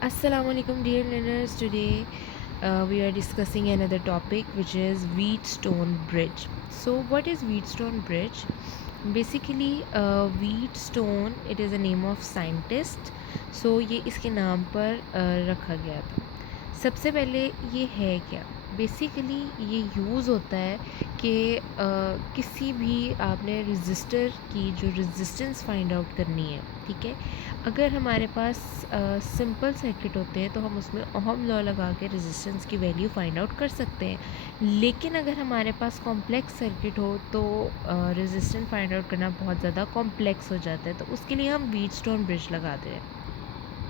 Assalamualaikum dear learners. Today we are discussing another topic which is Wheatstone Bridge. So what is Wheatstone Bridge? Basically Wheatstone, it is a name of scientist. So ये इसके नाम पर रखा गया था। सबसे पहले ये है क्या, बेसिकली ये यूज़ होता है कि किसी भी आपने रजिस्टर की जो रेजिस्टेंस फाइंड आउट करनी है, ठीक है। अगर हमारे पास सिंपल सर्किट होते हैं तो हम उसमें ओहम लॉ लगा के रेजिस्टेंस की वैल्यू फाइंड आउट कर सकते हैं, लेकिन अगर हमारे पास कॉम्प्लेक्स सर्किट हो तो रेजिस्टेंस फाइंड आउट करना बहुत ज़्यादा कॉम्प्लेक्स हो जाता है। तो उसके लिए हम व्हीटस्टोन ब्रिज लगाते हैं।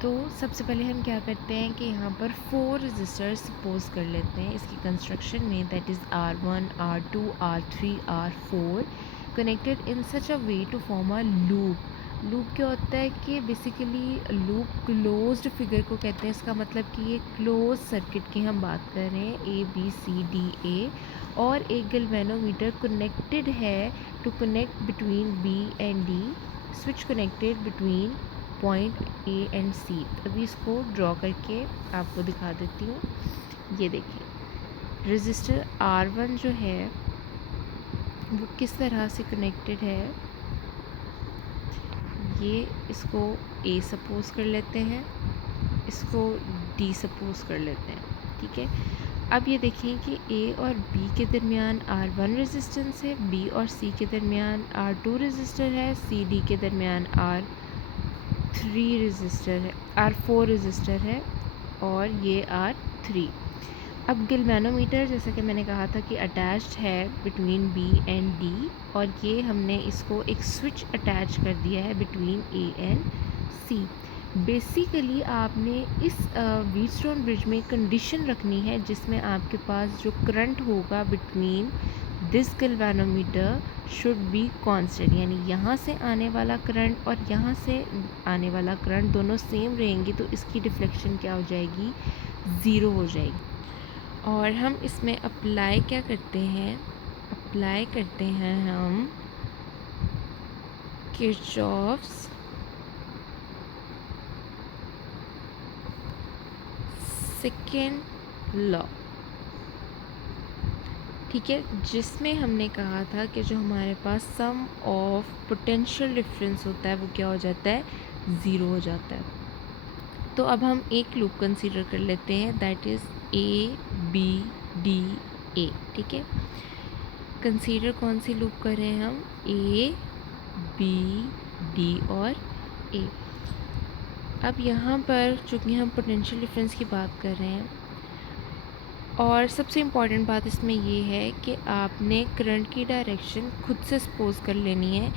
तो सबसे पहले हम क्या करते हैं कि यहाँ पर 4 रजिस्टर्स सपोज कर लेते हैं इसकी कंस्ट्रक्शन में, that is R1, R2, R3, R4 connected in such a way to form a loop. Loop क्या होता है कि बेसिकली लूप क्लोज्ड फिगर को कहते हैं। इसका मतलब कि ये क्लोज सर्किट की हम बात कर रहे हैं, ABCDA, और एक गैल्वेनोमीटर कनेक्टेड है to connect between B and D, switch connected between point A and C. अभी इसको ड्रॉ करके आपको दिखा देती हूँ। ये देखिए रजिस्टर R1 जो है वो किस तरह से कनेक्टेड है। ये इसको A सपोज कर लेते हैं, इसको D सपोज कर लेते हैं, ठीक है। अब ये देखें कि A और B के दरमियान R1 रेजिस्टेंस है, B और C के दरमियान R2 रेजिस्टर है, C D के दरमियान R3 रेजिस्टर है, R4 रेजिस्टर है, और ये R3। अब गैल्वेनोमीटर जैसा कि मैंने कहा था कि अटैच्ड है बिटवीन B एंड D, और ये हमने इसको एक स्विच अटैच कर दिया है between A and C। Basically आपने इस व्हीटस्टोन ब्रिज में कंडीशन रखनी है जिसमें आपके पास जो करंट होगा between this galvanometer should be constant, यानी यहाँ से आने वाला करंट और यहाँ से आने वाला करंट दोनों सेम रहेंगी, तो इसकी डिफ्लेक्शन क्या हो जाएगी, ज़ीरो हो जाएगी। और हम इसमें अप्लाई क्या करते हैं, अप्लाई करते हैं हम किरचॉफ्स सेकेंड लॉ, ठीक है, जिसमें हमने कहा था कि जो हमारे पास सम ऑफ पोटेंशियल डिफरेंस होता है वो क्या हो जाता है, ज़ीरो हो जाता है। तो अब हम एक लूप कंसीडर कर लेते हैं, दैट इज़ ABDA, ठीक है। कंसीडर कौन सी लूप कर रहे हैं हम, ABD और A। अब यहाँ पर चूँकि हम पोटेंशियल डिफरेंस की बात कर रहे हैं, और सबसे इम्पॉर्टेंट बात इसमें ये है कि आपने करंट की डायरेक्शन खुद से सपोज कर लेनी है।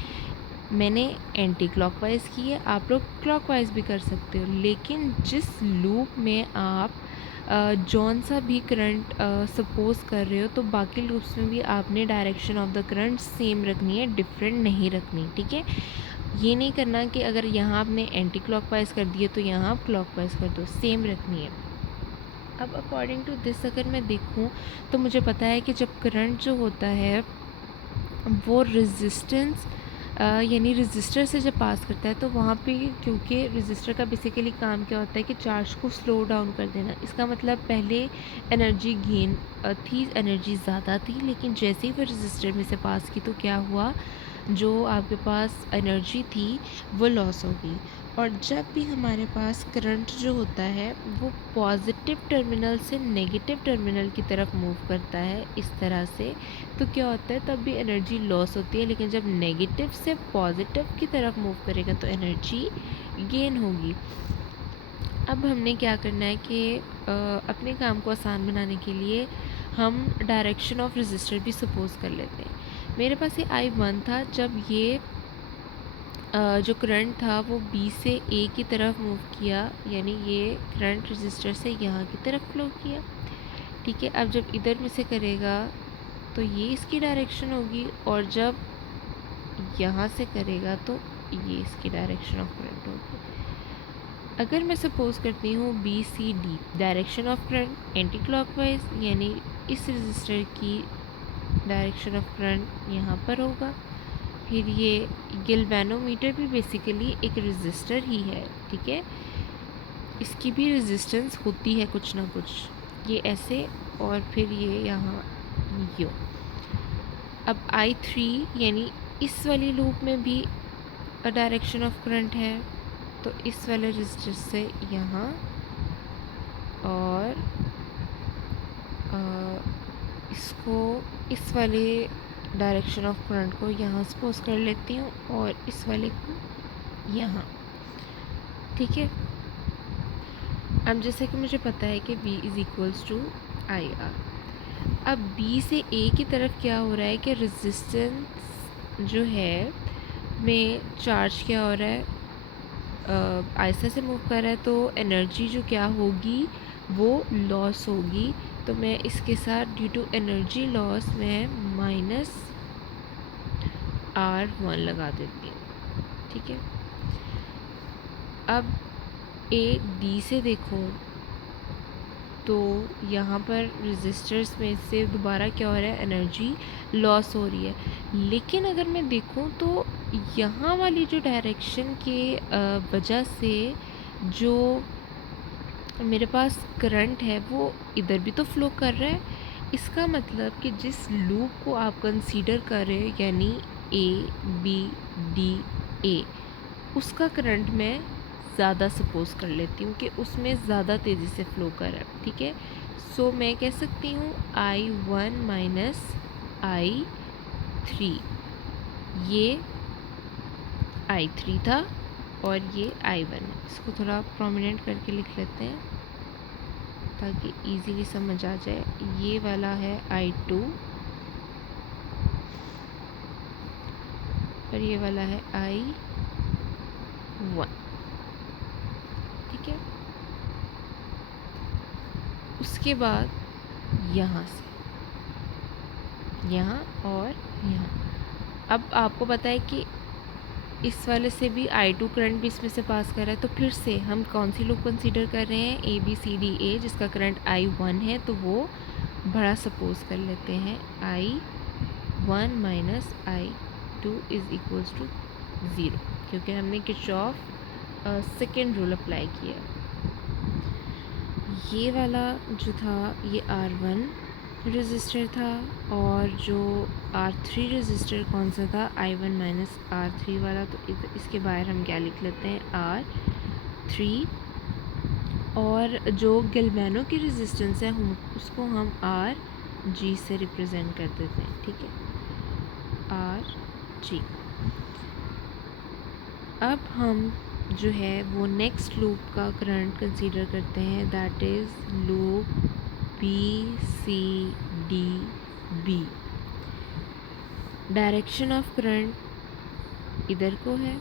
मैंने एंटी क्लॉकवाइज की है, आप लोग क्लॉकवाइज भी कर सकते हो, लेकिन जिस लूप में आप जौन सा भी करंट सपोज कर रहे हो तो बाकी लूप्स में भी आपने direction of the current same रखनी है, डिफरेंट नहीं रखनी, ठीक है। ये नहीं करना कि अगर यहाँ आपने एंटी क्लॉकवाइज कर दिए तो यहाँ आप क्लॉकवाइज कर दो, सेम रखनी है। अब अकॉर्डिंग टू दिस अगर मैं देखूँ तो मुझे पता है कि जब करंट जो होता है वो रेजिस्टेंस यानी रजिस्टर से जब पास करता है तो वहाँ पे, क्योंकि रजिस्टर का बेसिकली काम क्या होता है कि चार्ज को स्लो डाउन कर देना। इसका मतलब पहले एनर्जी गेन थी, एनर्जी ज़्यादा थी, लेकिन जैसे ही वो रजिस्टर में से पास की तो क्या हुआ, जो आपके पास एनर्जी थी वो लॉस होगी। और जब भी हमारे पास करंट जो होता है वो पॉजिटिव टर्मिनल से नेगेटिव टर्मिनल की तरफ मूव करता है इस तरह से, तो क्या होता है, तब भी एनर्जी लॉस होती है, लेकिन जब नेगेटिव से पॉजिटिव की तरफ मूव करेगा तो एनर्जी गेन होगी। अब हमने क्या करना है कि अपने काम को आसान बनाने के लिए हम डायरेक्शन ऑफ रजिस्टर भी सपोज कर लेते हैं। मेरे पास ये I1 था, जब ये जो करंट था वो B से A की तरफ मूव किया, यानी ये करंट रजिस्टर से यहाँ की तरफ फ्लो किया, ठीक है। अब जब इधर में से करेगा तो ये इसकी डायरेक्शन होगी, और जब यहाँ से करेगा तो ये इसकी डायरेक्शन ऑफ करंट होगी। अगर मैं सपोज करती हूँ BCD, direction of current anti clockwise, यानी इस रजिस्टर की डायरेक्शन ऑफ करंट यहाँ पर होगा। फिर ये गैल्वेनोमीटर भी बेसिकली एक रजिस्टर ही है, ठीक है। इसकी भी रेजिस्टेंस होती है कुछ ना कुछ, ये ऐसे और फिर ये यहाँ यूँ। अब I3 यानी इस वाली लूप में भी डायरेक्शन ऑफ करंट है, तो इस वाले रजिस्टर से यहाँ और इसको इस वाले डायरेक्शन ऑफ करंट को यहाँ सपोज कर लेती हूँ और इस वाले को यहाँ। ठीक है, अब जैसे कि मुझे पता है कि V is equals to IR। अब B से A की तरफ क्या हो रहा है कि रेजिस्टेंस जो है में चार्ज क्या हो रहा है, आहिस्ता से मूव कर रहा है, तो एनर्जी जो क्या होगी वो लॉस होगी। तो मैं इसके साथ ड्यू टू एनर्जी लॉस मैं -R1 लगा देती हूँ। ठीक है, अब A D से देखो तो यहाँ पर रेजिस्टर्स में से दोबारा क्या हो रहा है, एनर्जी लॉस हो रही है। लेकिन अगर मैं देखूँ तो यहाँ वाली जो डायरेक्शन के वजह से जो मेरे पास करंट है वो इधर भी तो फ्लो कर रहा है। इसका मतलब कि जिस लूप को आप कंसीडर कर रहे हो यानी ABDA, उसका करंट मैं ज़्यादा सपोज कर लेती हूँ कि उसमें ज़्यादा तेज़ी से फ्लो कर रहा है। ठीक है, सो मैं कह सकती हूँ I1 माइनस I3, ये I3 था और ये I1 है। इसको थोड़ा प्रोमिनेंट करके लिख लेते हैं ताकि इजीली समझ आ जाए। ये वाला है I2 और ये वाला है I1। ठीक है, उसके बाद यहाँ से यहाँ और यहाँ। अब आपको पता है कि इस वाले से भी I2 करंट भी इसमें से पास कर रहा है, तो फिर से हम कौन सी लूप कंसीडर कर रहे हैं, ABCDA, जिसका करंट I1 है, तो वो बड़ा सपोज कर लेते हैं I1 minus I2 is equals to 0, क्योंकि हमने किरचॉफ सेकेंड रूल अप्लाई किया। ये वाला जो था ये R1 रेजिस्टर था और जो R3 रेजिस्टर कौन सा था, I1 माइनस R3 वाला। तो इसके बाहर हम क्या लिख लेते हैं, R3। और जो गैल्वेनो की रेजिस्टेंस है हम उसको हम RG से रिप्रेजेंट कर देते हैं। ठीक है, RG। अब हम जो है वो नेक्स्ट लूप का करंट कंसीडर करते हैं, that is loop BCDB। Direction of current इधर को है,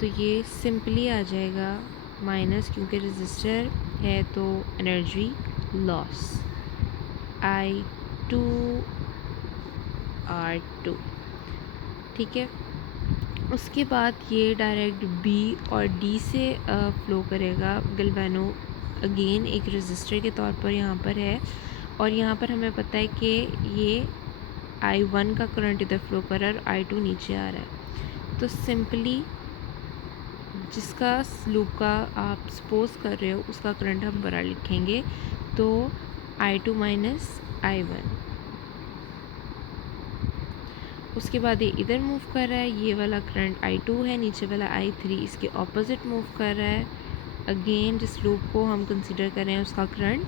तो ये सिंपली आ जाएगा माइनस, क्योंकि रेजिस्टर है तो एनर्जी लॉस, I2R2। ठीक है, उसके बाद ये डायरेक्ट B और D से फ्लो करेगा। गैल्वेनो अगेन एक रेजिस्टर के तौर पर यहाँ पर है और यहाँ पर हमें पता है कि ये I1 का करंट इधर फ्लो कर रहा है और I2 नीचे आ रहा है। तो सिंपली जिसका लूप का आप सपोज कर रहे हो उसका करंट हम बड़ा लिखेंगे, तो I2 माइनस I1। उसके बाद ये इधर मूव कर रहा है, ये वाला करंट I2 है, नीचे वाला I3 इसके ऑपोजिट मूव कर रहा है। अगेन जिस लूप को हम कंसीडर कर रहे हैं उसका करंट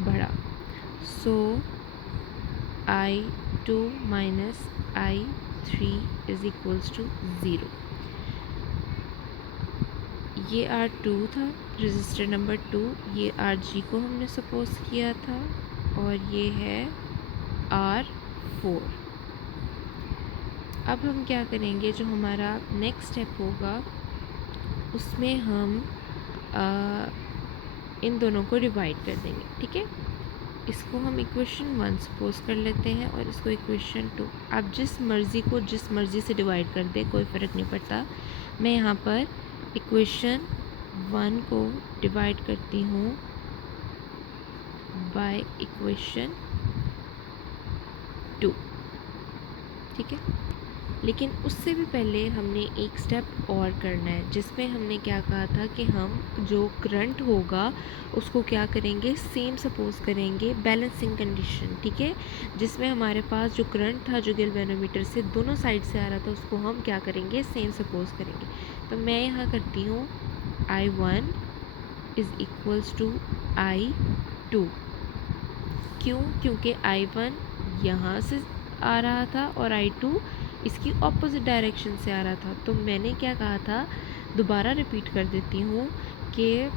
बढ़ा, so I2 minus I3 is equals to 0। ये R2 था, रेजिस्टर नंबर 2, ये RG को हमने सपोज किया था और ये है R4। अब हम क्या करेंगे, जो हमारा नेक्स्ट स्टेप होगा उसमें हम इन दोनों को डिवाइड कर देंगे। ठीक है, इसको हम इक्वेशन 1 सपोज कर लेते हैं और इसको इक्वेशन 2। आप जिस मर्ज़ी को जिस मर्ज़ी से डिवाइड कर दे, कोई फ़र्क नहीं पड़ता। मैं यहाँ पर इक्वेशन 1 को डिवाइड करती हूँ बाय इक्वेशन 2। ठीक है, लेकिन उससे भी पहले हमने एक स्टेप और करना है, जिसमें हमने क्या कहा था कि हम जो करंट होगा उसको क्या करेंगे, सेम सपोज करेंगे बैलेंसिंग कंडीशन, ठीक है, जिसमें हमारे पास जो करंट था जो गैल्वेनोमीटर से दोनों साइड से आ रहा था उसको हम क्या करेंगे, सेम सपोज करेंगे। तो मैं यहाँ करती हूँ I1 is equals to I2। क्यों? क्योंकि I1 यहाँ से आ रहा था और I2 इसकी ऑपोजिट डायरेक्शन से आ रहा था। तो मैंने क्या कहा था, दोबारा रिपीट कर देती हूँ कि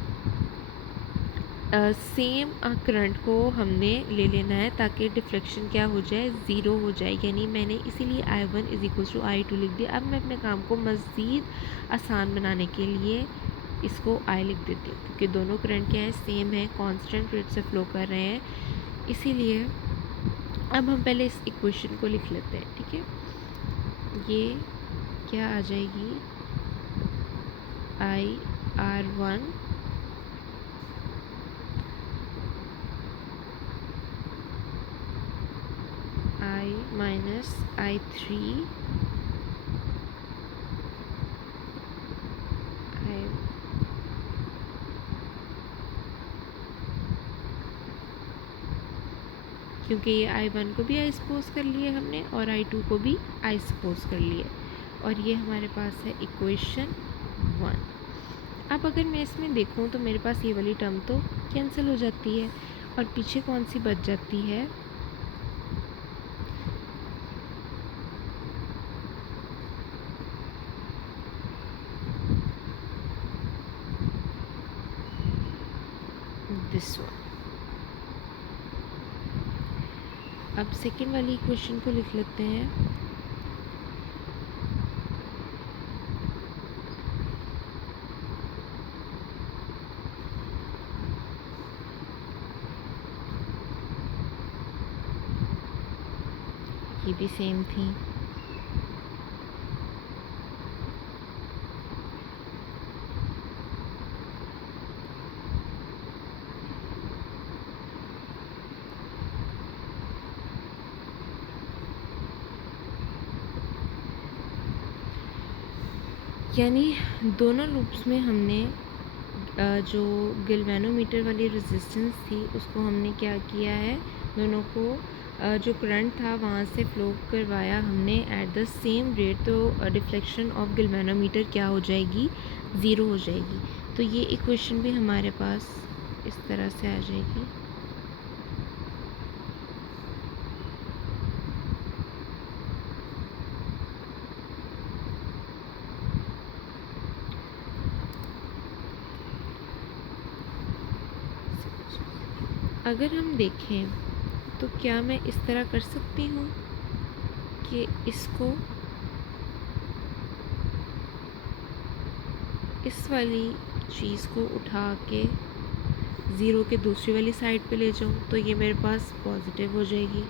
सेम करंट को हमने ले लेना है ताकि डिफ्लेक्शन क्या हो जाए, ज़ीरो हो जाए। यानी मैंने इसीलिए I1 is equals to I2 लिख दिया। अब मैं अपने काम को मज़ीद आसान बनाने के लिए इसको I लिख देती हूँ, क्योंकि दोनों करंट क्या है, सेम है, कांस्टेंट रेट से फ्लो कर रहे हैं। इसीलिए अब हम पहले इस इक्वेशन को लिख लेते हैं, ठीक है। ये क्या आ जाएगी, IR1 I minus I3 I क्योंकि ये I1 को भी I सपोज कर लिए हमने और I2 को भी I सपोज कर लिए, और ये हमारे पास है इक्वेशन 1। अब अगर मैं इसमें देखूं तो मेरे पास ये वाली टर्म तो कैंसिल हो जाती है और पीछे कौन सी बच जाती है, दिस वन। अब सेकेंड वाली इक्वेशन को लिख लेते हैं। ये भी सेम थी। यानी दोनों लूप्स में हमने जो गैल्वेनोमीटर वाली रेजिस्टेंस थी उसको हमने क्या किया है, दोनों को जो करंट था वहाँ से फ्लो करवाया हमने एट द सेम रेट। तो डिफ्लेक्शन ऑफ गैल्वेनोमीटर क्या हो जाएगी, ज़ीरो हो जाएगी। तो ये इक्वेशन भी हमारे पास इस तरह से आ जाएगी। अगर हम देखें तो क्या मैं इस तरह कर सकती हूँ कि इसको इस वाली चीज़ को उठा के ज़ीरो के दूसरी वाली साइड पे ले जाऊँ, तो ये मेरे पास पॉजिटिव हो जाएगी।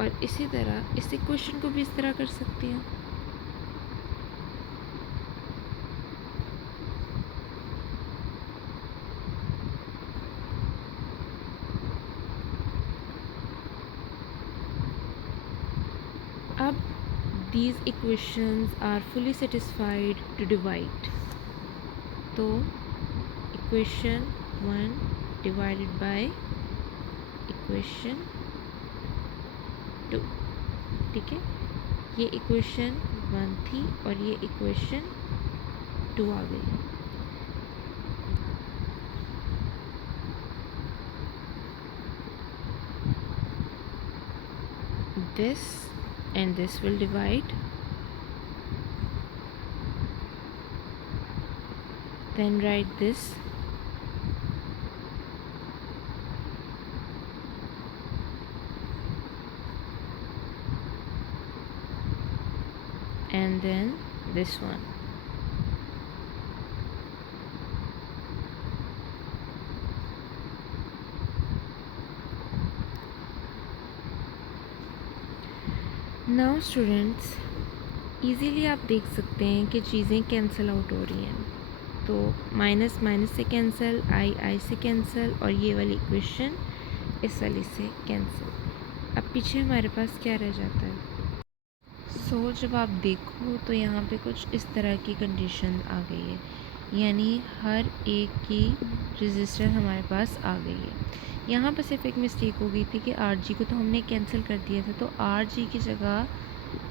और इसी तरह इस इक्वेशन को भी इस तरह कर सकती हूँ। अब these equations are fully satisfied to divide, तो equation 1 divided by equation 2, ठीक है। ये equation 1 थी और ये equation 2 आ गई। This and this will divide, then write this and then this one. Now students, easily आप देख सकते हैं कि चीज़ें कैंसिल आउट हो रही हैं। तो माइनस माइनस से कैंसिल, आई से कैंसिल, और ये वाली इक्वेशन इस वाले से कैंसिल। अब पीछे हमारे पास क्या रह जाता है? सो जब आप देखो तो यहाँ पे कुछ इस तरह की कंडीशन आ गई है, यानी हर एक की रजिस्टर हमारे पास आ गई है। यहाँ पर सिर्फ एक मिस्टेक हो गई थी कि RG को तो हमने कैंसिल कर दिया था, तो RG की जगह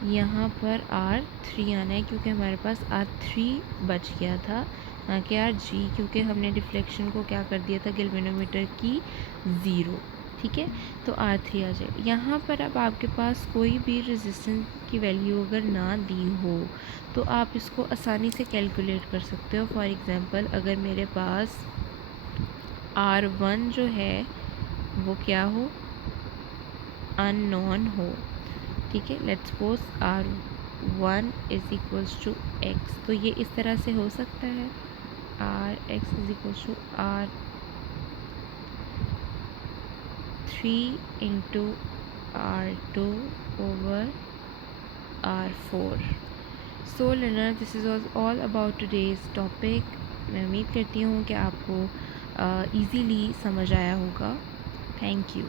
यहाँ पर R3 आना है, क्योंकि हमारे पास R3 बच गया था ना कि RG, क्योंकि हमने डिफ्लेक्शन को क्या कर दिया था, गैल्वेनोमीटर की 0। ठीक है, तो R3 आ जाए। यहाँ पर अब आपके पास कोई भी रेजिस्टेंस की वैल्यू अगर ना दी हो तो आप इसको आसानी से कैलकुलेट कर सकते हो। फॉर एग्ज़ाम्पल अगर मेरे पास R1 जो है वो क्या हो, अननोन हो। ठीक है, let's suppose R1 is equals to x, तो ये इस तरह से हो सकता है, Rx is equals to R3 into R2 over R4। So learner, this is all about today's topic. मैं उम्मीद करती हूँ कि आपको ईज़िली समझ आया होगा। Thank you.